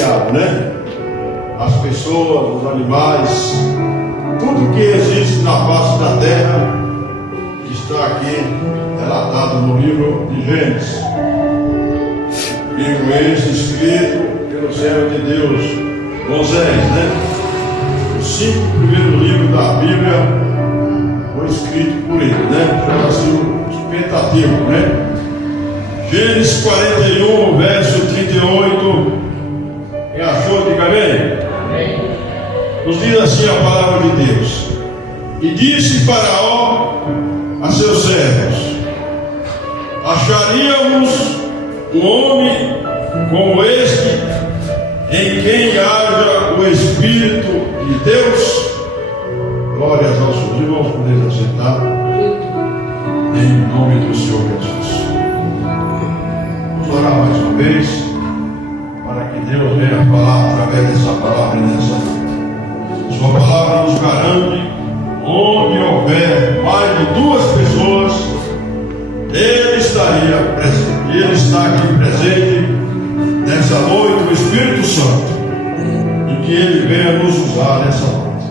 criado, né? As pessoas, os animais, tudo que existe na face da terra está aqui relatado no livro de Gênesis. Livro esse escrito pelo servo de Deus, Moisés, né? Os 5 primeiros livros da Bíblia foram escritos por ele, né? Chama-se os Pentateuco, né? Gênesis 41, verso 38. Quem achou, diga amém. Amém. Nos diz assim a palavra de Deus: e disse Faraó a seus servos: acharíamos um homem como este, em quem haja o Espírito de Deus? Glórias aos seus irmãos, podeis assentar, em nome do Senhor Jesus. Vamos orar mais uma vez, para que Deus venha falar através dessa palavra nessa noite. Sua palavra nos garante: onde houver mais de 2 pessoas, Ele estaria presente. E Ele está aqui presente nessa noite, o Espírito Santo, e que Ele venha nos usar nessa noite.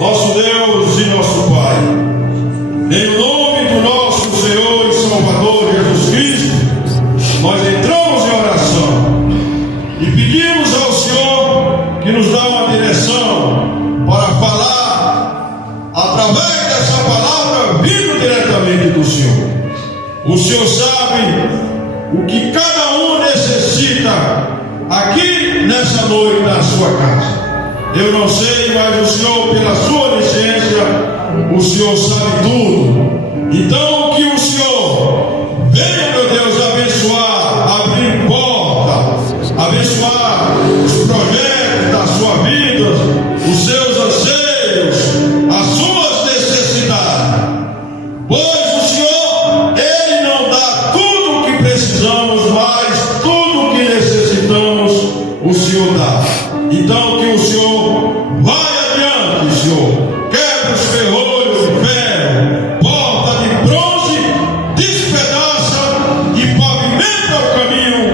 Nosso Deus e nosso Pai, em nome do nosso Senhor e Salvador Jesus Cristo, nós entramos em oração e pedimos ao Senhor que nos dá uma direção para falar através dessa palavra vindo diretamente do Senhor. O Senhor sabe o que cada um necessita aqui nessa noite na sua casa. Eu não sei, mas o Senhor, pela sua onisciência, o Senhor sabe tudo. Então que o Senhor venha, meu Deus, abençoar, abrir portas, abençoar os projetos da sua vida, os seus anseios, as suas necessidades. Pois o Senhor, Ele não dá tudo o que precisamos, mas tudo o que necessitamos, o Senhor dá. Então que o Senhor vai adiante, Senhor. Quebra os ferrolhos de ferro, porta de bronze, despedaça e pavimenta o caminho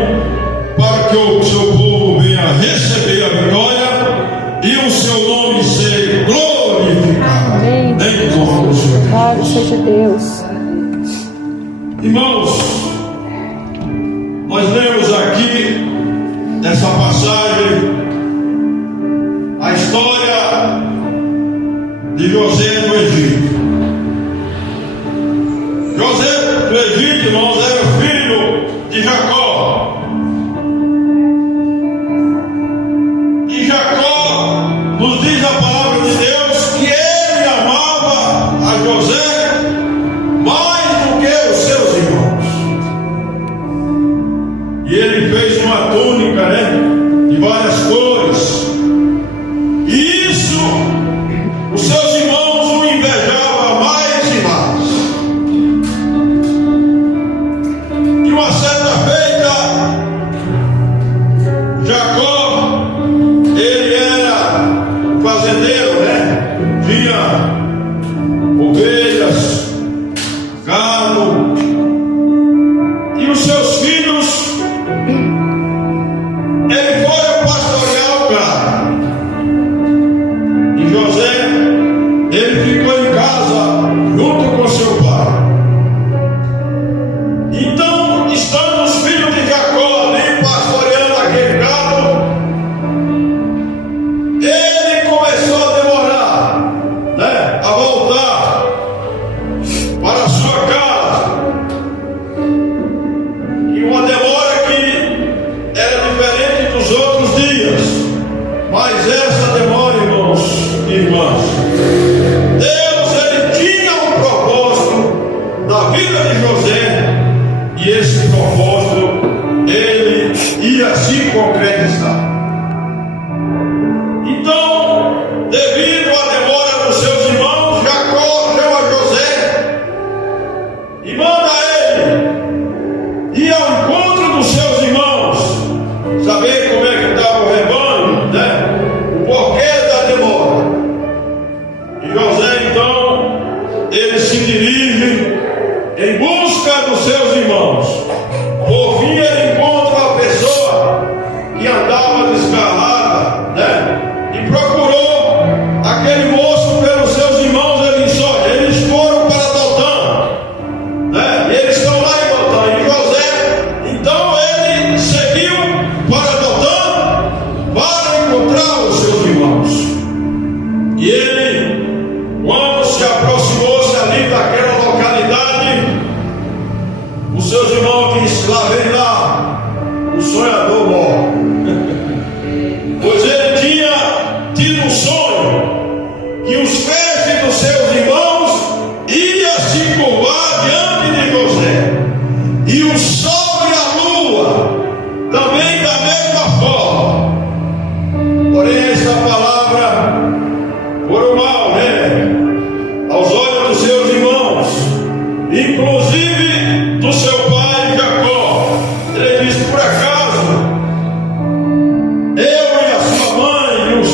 para que o seu povo venha receber a vitória e o seu nome seja glorificado. Amém. Em nome do Senhor. Glória seja Deus. Irmãos, nós lemos aqui nessa passagem a história de José do Egito. José do Egito, irmãos, era filho de Jacó. E Jacó nos diz a palavra de Deus que ele amava a José mais do que os seus irmãos. E ele fez uma túnica, né, de várias cores. E isso, os seus irmãos o invejavam mais e mais. E uma certa feita, Jacó, ele era fazendeiro, né? Tinha ovelhas, gado, e os seus filhos, ele foi pastorear o gado. E José, ele ficou em casa junto com seu pai. Então, estando os filhos de Jacó ali pastoreando aquele gado, ele começou a demorar, né, a voltar para a sua casa. E uma demora que era diferente dos outros dias. Mas essa demora, irmãos e irmãs, Deus, ele tinha um propósito na vida de José, e esse propósito ele ia se concretizar. Então, devido à demora dos seus irmãos, Jacó chama José e manda ele ir ao encontro dos seus irmãos, saber como é que estava o rebanho, né? O porquê da demora. E José, então, ele se dirige em busca dos seus irmãos. Por fim, ele encontra uma pessoa que andava descalço.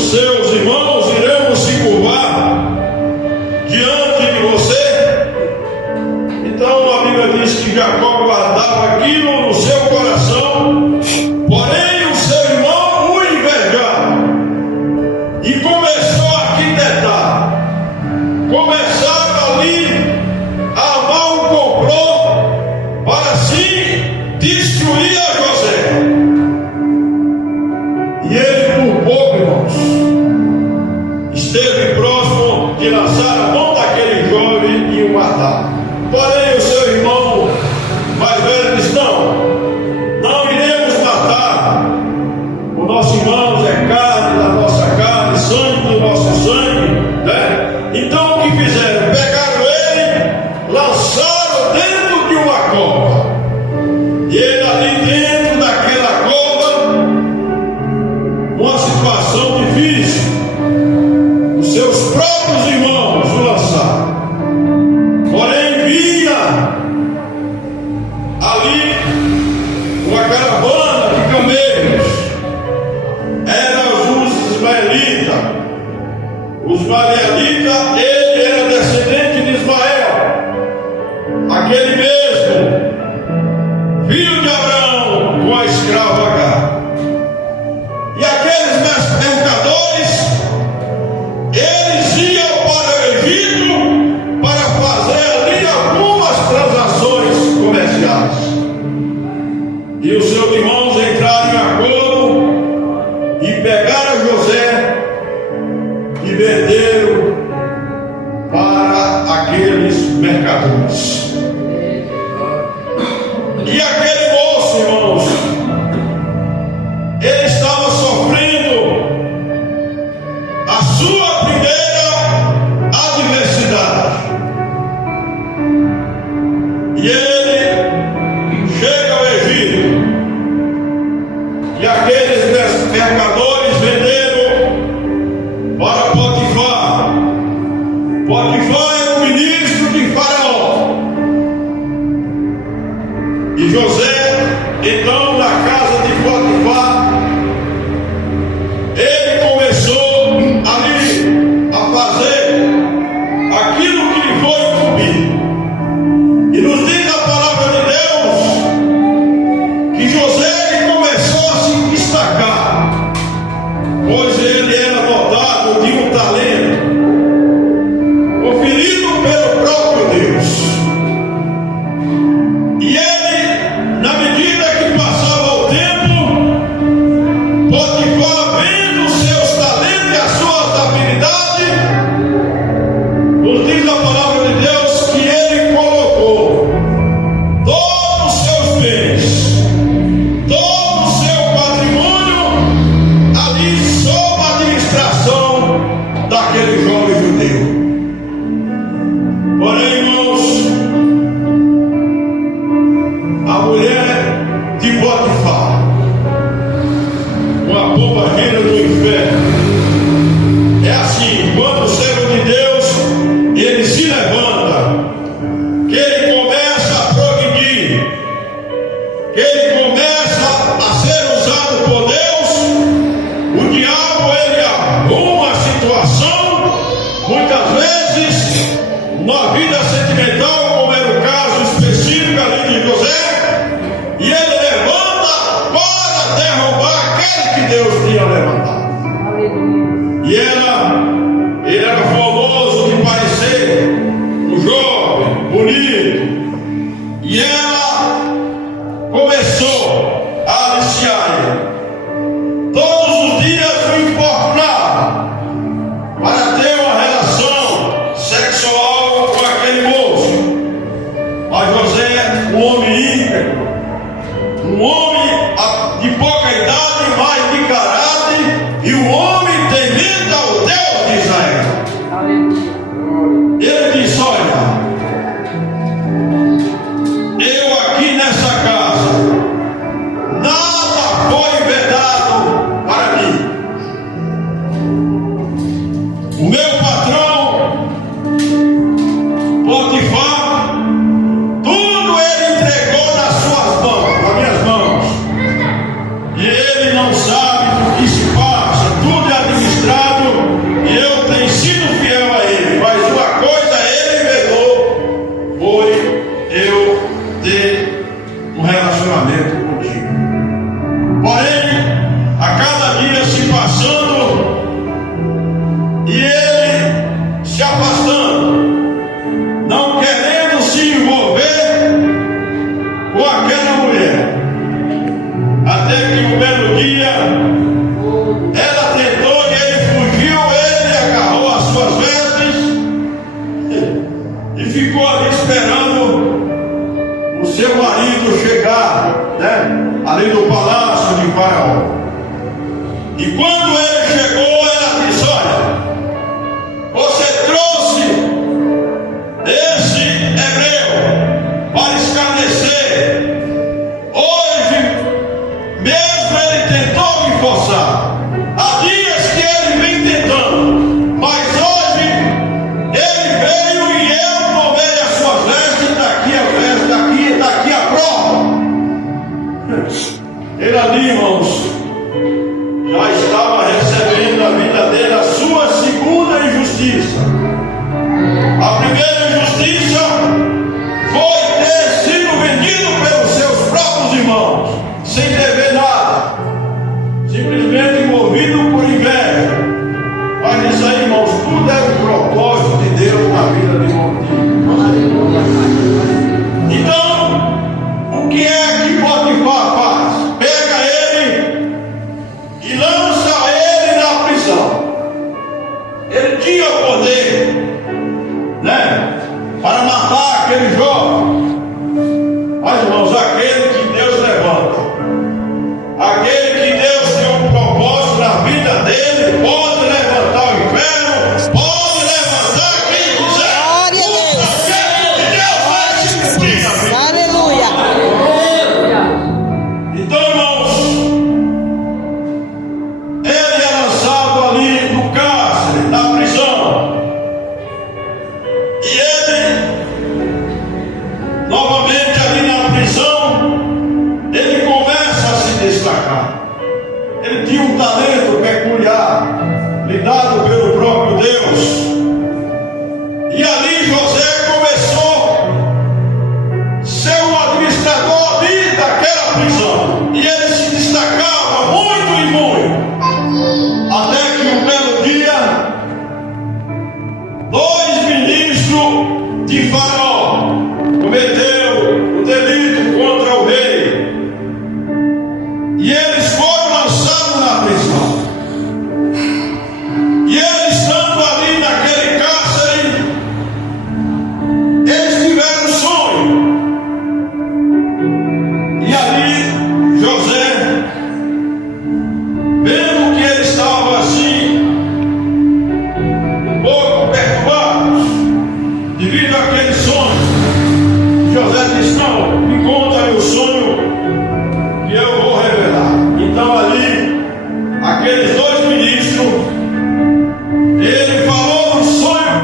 os seus irmãos irão se curvar diante de você? Então a Bíblia diz que Jacó guardava aquilo no seu coração, porém o seu irmão o invejava e começou a arquitetar, começaram ali a armar um complô para assim destruir a José. E ele, por pouco, irmãos, esteve próximo de lançar a mão daquele jovem e o matar. Porém o seu irmão mais velho disse: não iremos matar. O nosso irmão é carne da nossa carne, sangue do nosso sangue, né? Então o que fizeram? Pegaram ele, lançaram dentro de uma cova, e ele ali dentro daquela cova, uma situação difícil, os seus próprios irmãos o lançaram. Porém vinha ali uma caravana de camelos, eram os ismaelitas. Os ismaelitas, ele era descendente de Ismael, aquele mesmo filho de Abraão com a escrava Agar. E aqueles mercadores, eles iam para o Egito para fazer ali algumas transações comerciais. E os seus irmãos entraram em acordo e pegaram José e venderam para aqueles mercadores. E aquele moço, irmãos, ele estava sofrendo a sua primeira adversidade. E ele chega ao Egito, e aqueles mercadores venderam para Potifar. Potifar era o ministro de Faraó. E José, então, na casa de Potifar, ele começou ali a fazer aquilo que lhe foi incumbido. E nos diz a palavra de Deus que José ele começou a se destacar, pois ele era dotado de um talento conferido pelo próprio Deus. E ele, na medida que passava o tempo, Potifar, vendo os seus talentos e as suas habilidades, nos diz a palavra de Deus que ele colocou todos os seus bens, todo o seu patrimônio ali sob a administração daquele jovem judeu. Porém, irmãos, a mulher de Potifar, uma pombagira do inferno, é assim: quando o servo de Deus ele se levanta, que ele começa a progredir, que ele começa a ser usado por Deus, o diabo ele arruma a situação, muitas vezes na vida sentimental, como era o caso específico ali de José, e ele levanta para derrubar aquele que Deus tinha levantado. E ele era formoso de parecer, um jovem, bonito, e ela começou a aliciar ele. Todos os dias o importunava para ter uma relação sexual com aquele moço. Mas José, um homem íntegro, um homem de pouca idade, mas de caráter, e um homem temente ao Deus de Israel. Ele disse: olha, eu aqui nessa casa, nada foi vedado para mim. O meu patrão Potifar, tudo ele entregou nas suas mãos, nas minhas mãos. E ele não sabe o que se passa, tudo é administrado Ela tentou e ele fugiu, ele agarrou as suas vestes e ficou ali esperando o seu marido chegar, né? Ali no palácio de Faraó. E quando ele chegou, ela disse: olha, você trouxe esse hebreu para escarnecer. Hoje mesmo ele tentou me forçar. Há dias que ele vem tentando, mas hoje ele veio e eu tomei as suas vestes. Daqui a prova. Ele ali, irmãos, já estava recebendo a vida dele a sua segunda injustiça. A primeira injustiça foi ter sido vendido pelos seus próprios irmãos, sem dever nada, simplesmente movido por inveja. Mas isso aí, irmãos, tudo é o propósito de Deus na vida de Moisés. Então, o que é que Potifar faz? Pega ele e lança ele na prisão. Ele tinha poder, né, para matar aquele jovem. Mas, irmãos, aquele que Deus levanta, aquele que Deus tem um propósito na vida dele, pode levantar o inferno, pode levantar quem quiser. Glória a Deus. Porque Deus vai se cumprir na vida. Aleluia. Então, irmãos, ele é lançado ali no cárcere, na prisão. E ele, novamente ali na prisão, ele começa a se destacar. Ele tinha um talento peculiar, lhe dado pelo próprio Deus. E ali José começou a ser um administrador ali daquela prisão. E ele se destacava muito e muito. Até que um belo dia, 2 ministros de Faraó cometeu o delito contra o rei. E eles foram lançados na prisão. E eles estando ali naquele cárcere, eles tiveram um sonho. E ali José, vendo que ele estava assim, um pouco perturbado devido àquele sonho, José disse: não, me conta meu sonho que eu vou revelar. Então ali, aqueles 2 ministros, ele falou no sonho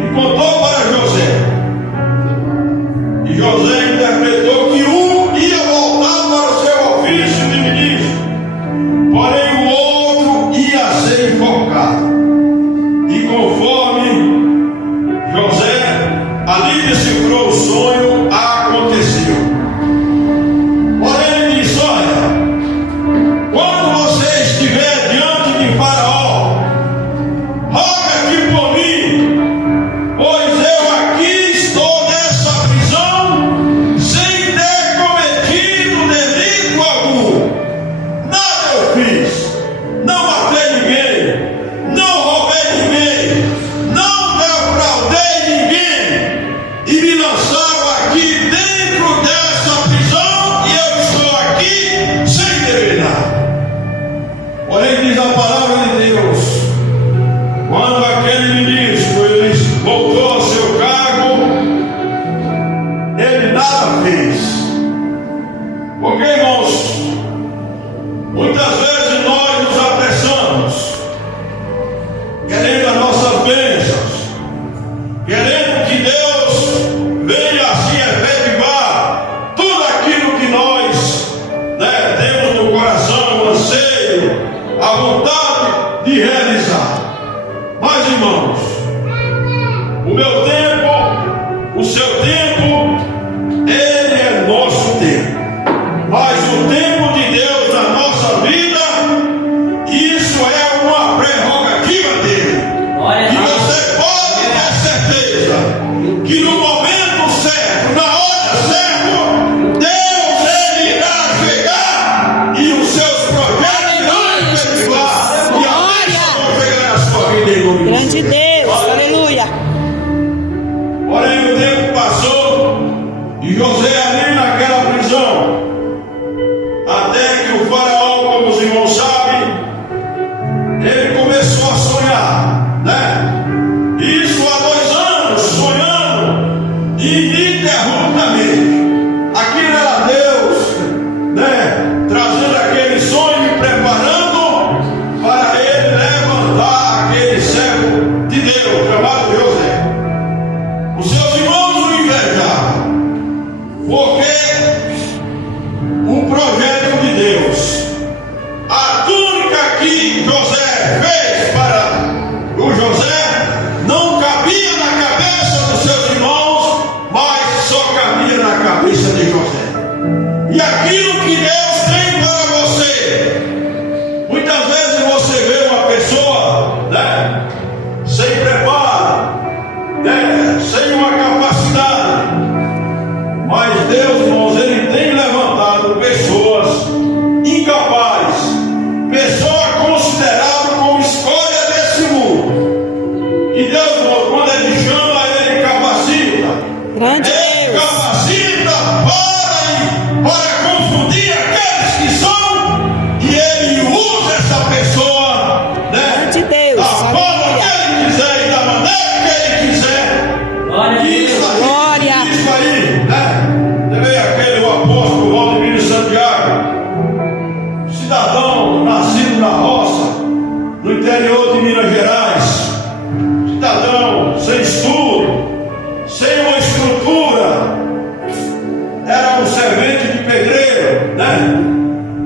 e contou para José. E José interpretou que um ia voltar para o seu ofício de ministro, porém o outro ia ser enforcado. E conforme José ali decifrou o sonho, aconteceu. Porém ele disse: olha, quando você estiver diante de Faraó, roga aqui por mim, pois eu aqui estou nessa prisão sem ter cometido delito algum. Nada eu fiz, não matei ninguém, não roubei ninguém, não defraudei ninguém. E me lançaram aqui dentro dessa prisão e eu estou aqui sem dever nada. Porém diz a palavra de Deus, quando aquele ministro ele voltou ao seu cargo, ele nada fez. Porque, irmãos, muitas vezes nós nos apressamos, querendo as nossas bênçãos, querendo que Deus venha assim efetivar tudo aquilo que nós, né, temos no coração, o anseio, a vontade de realizar. Mas, irmãos, o meu tempo, o seu tempo, ele é nosso tempo. Mas o tempo de Deus na nossa vida, isso é uma prerrogativa dele. E você pode ter certeza que no momento certo, na hora certa, Deus ele irá chegar e os seus projetos cidadão nascido na roça, no interior de Minas Gerais, cidadão sem estudo, sem uma estrutura, era um servente de pedreiro, né?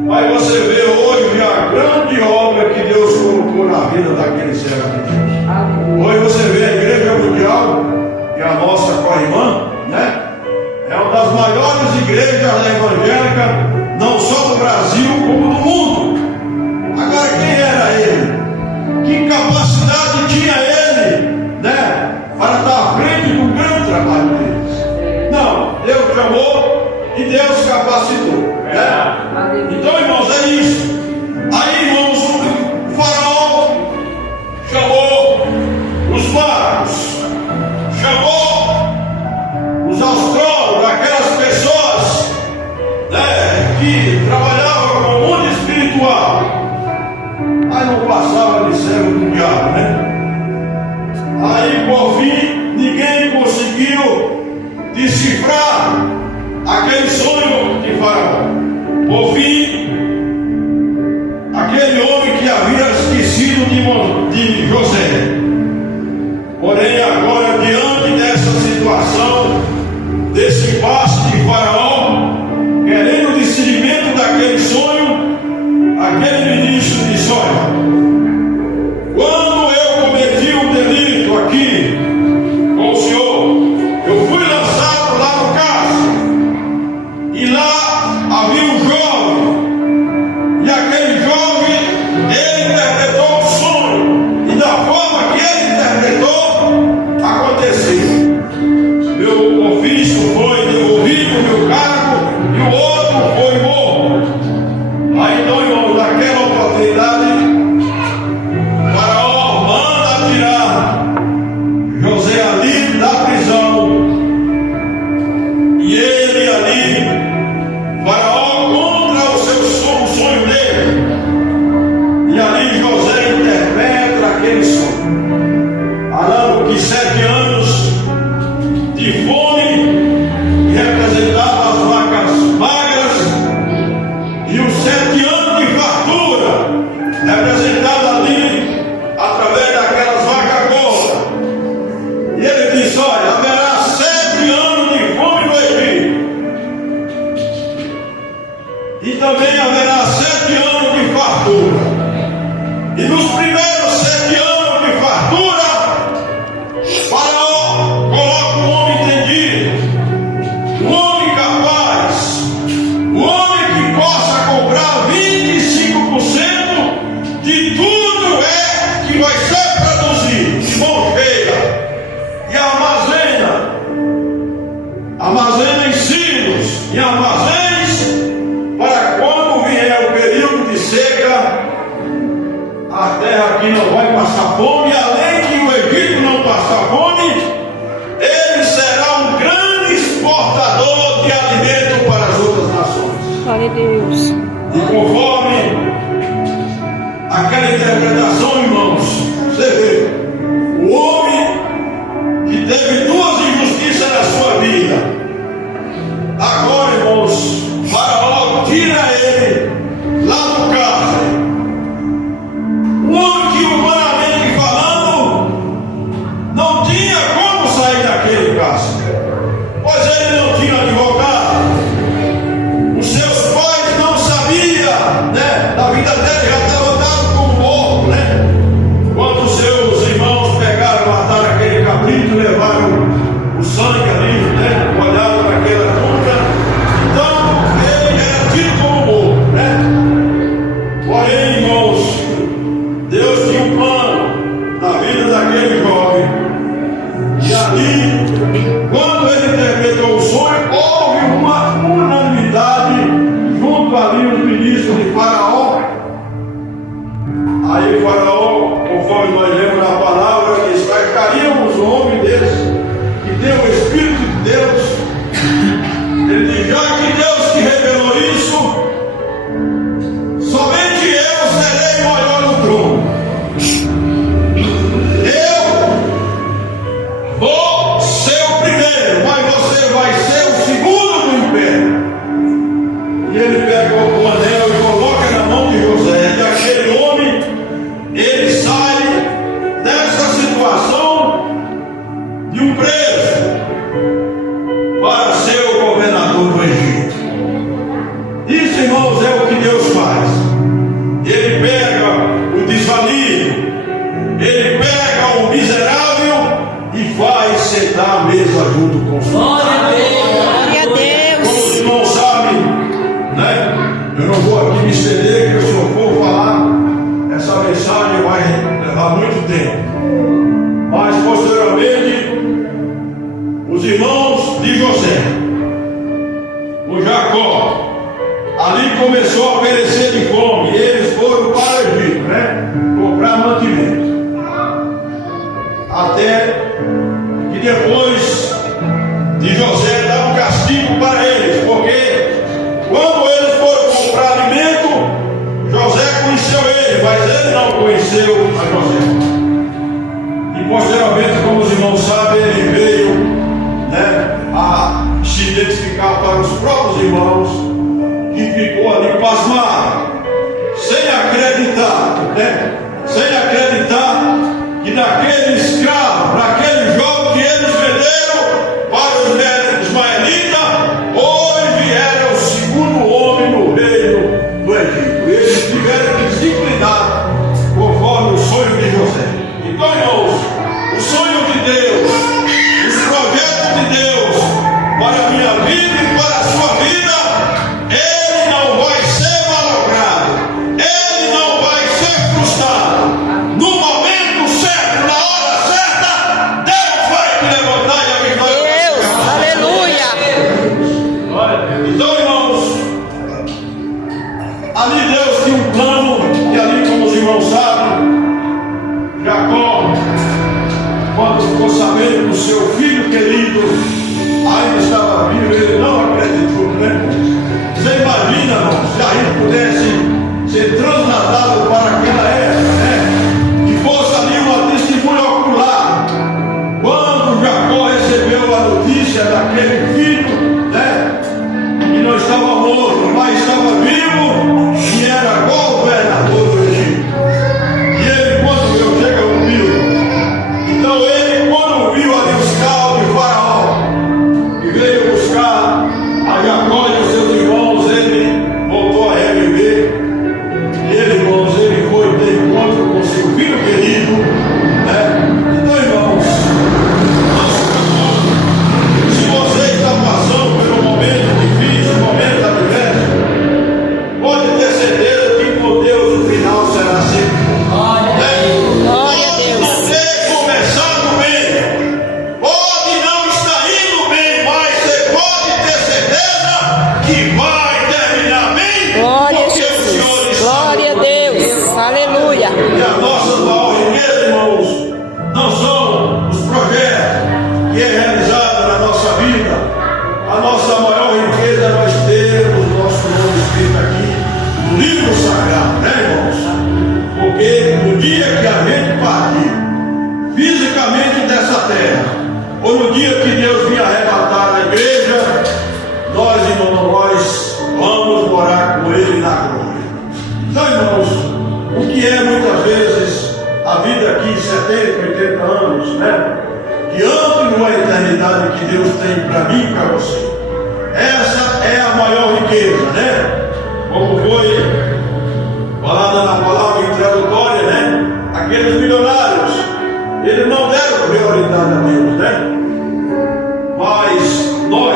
Mas você vê hoje a grande obra que Deus colocou na vida daquele servo de Deus. Hoje você vê a Igreja Mundial, e a nossa com a irmã, né? É uma das maiores igrejas evangélicas, não só do Brasil, como do mundo. Agora, quem era ele? Que capacidade tinha ele, né? Para estar à frente do grande trabalho deles? Não, Deus chamou e Deus capacitou, né? Então, irmãos, é isso. Aí, irmãos, o faraó chamou os magos, chamou os astrólogos, aquelas pessoas, né, que trabalhavam com o mundo espiritual. Aí não passava de servo do diabo, né? Aí, por fim, ninguém conseguiu decifrar aquele sonho de Faraó. Por fim, aquele homem que havia esquecido de José. Porém, agora, diante dessa situação, desse impasse de Faraó, querendo o discernimento daquele sonho, aquele ministro disse: olha, quando eu cometi um delito aqui com o senhor, eu fui lançado lá no cárcere, e lá havia um jovem, e aquele jovem, ele interpretou o sonho, e da forma que ele interpretou, aconteceu. Meu ofício foi devolvido, meu cargo, e o outro foi morto. Aí então, irmão, naquela oportunidade, Faraó manda tirar José ali da prisão. E ele ali, Faraó contra o sonho dele. E ali José interpreta aquele sonho, falando que 7 anos de fome representava as vacas magras, e os 7 anos de fartura representava ali através daquelas vacas gordas. E ele disse: olha, haverá 7 anos de fome no Egito, e também haverá 7 anos de fartura. E nos primeiros 7 anos de fartura, Faraó coloca um homem entendido, um homem capaz, um homem que possa comprar 25% de tudo que vai ser produzido, de mão cheia, e armazena em silos, em armazéns, para quando vier o período de seca, a terra aqui não vai passar fome. Além que o Egito não passar fome, ele será um grande exportador de alimento para as outras nações. Glória a Deus. E conforme aquela interpretação, irmãos, você vê, o homem que teve 2 injustiças na sua vida, agora, irmãos, Faraó tira ele lá do cárcere. Um homem que, humanamente falando, não tinha como sair daquele cárcere, pois ele não tinha advogado. Os seus pais não sabiam, né? Da vida dele já estava dado como morto, né? Quando os seus irmãos pegaram, mataram aquele cabrito, levaram o sangue ali, né? Olharam para aquela túnica. Então ele era tido como morto, né? Porém, irmãos, Deus tinha um plano na vida daquele jovem. E ali, quando ele interpretou o sonho, houve uma unanimidade junto ali os ministros de Faraó. Aí Faraó, conforme nós lemos na palavra, diz: caríamos o homem desse, que tem o Espírito de Deus. Ele diz: já que Deus te revelou isso, somente eu serei maior no trono. Eu vou ser o primeiro, mas você vai ser o segundo do império. E ele pega o anel e coloca na mão de José. mas ele não conheceu a José. E posteriormente, como os irmãos sabem, ele veio, né, a se identificar para os próprios irmãos, e ficou ali pasmado, sem acreditar, né? Sem acreditar que naquele escravo, naquele jogo que eles venderam para os ismaelitas, hoje era o segundo homem no reino do Egito. Eles tiveram que se inclinar conforme o sonho de José. Então, irmãos, o sonho de Deus, os projetos de Deus para a minha vida e para a sua vida, ele não vai ser malogrado, ele não vai ser frustrado. No momento certo, na hora certa, Deus vai te levantar e a vitória vai ser. Aleluia! Então, irmãos, ali Deus tinha um plano, e ali, como os irmãos sabem, Jacó, quando ficou sabendo que o seu filho querido ainda estava vivo, ele não acreditou, né? Você imagina, irmão, se a gente pudesse ser transladado para aquela época, né? Que fosse ali uma testemunha ocular. Quando Jacó recebeu a notícia daquele filho, né? Que não estava morto, mas estava vivo, e era governador do Egito. E ele, quando eu chego ao rio, então ele, quando viu ali os carros de Faraó, e veio buscar a Jacó e os seus irmãos, ele voltou a reviver. E ele, irmãos, ele foi ter encontro com seu filho querido, né? Então, irmãos, se você está passando por um momento difícil, um momento adverso, pode ter certeza que com Deus o final será sempre. Glória a Deus. Pode não ter começado bem, pode não estar indo bem, mas você pode ter certeza que vai terminar bem. Glória a porque o Jesus. Senhor está Glória a Deus. Aleluia. E a nossa maior riqueza, irmãos, não são os projetos que é realizado na nossa vida. A nossa maior riqueza é nós termos o nosso nome escrito aqui no livro sagrado, né, irmãos? Porque no dia que a gente partir fisicamente dessa terra, ou no dia que Deus vir arrebatar a igreja, nós, irmãos, nós vamos morar com Ele na glória. Então, irmãos, o que é muitas vezes a vida aqui, 70, 80 anos, né? Diante de uma eternidade que Deus tem para mim e para você. Essa é a maior riqueza, né? Como foi falado na palavra introdutória, né? Aqueles milionários, eles não deram prioridade a Deus, né? Mas nós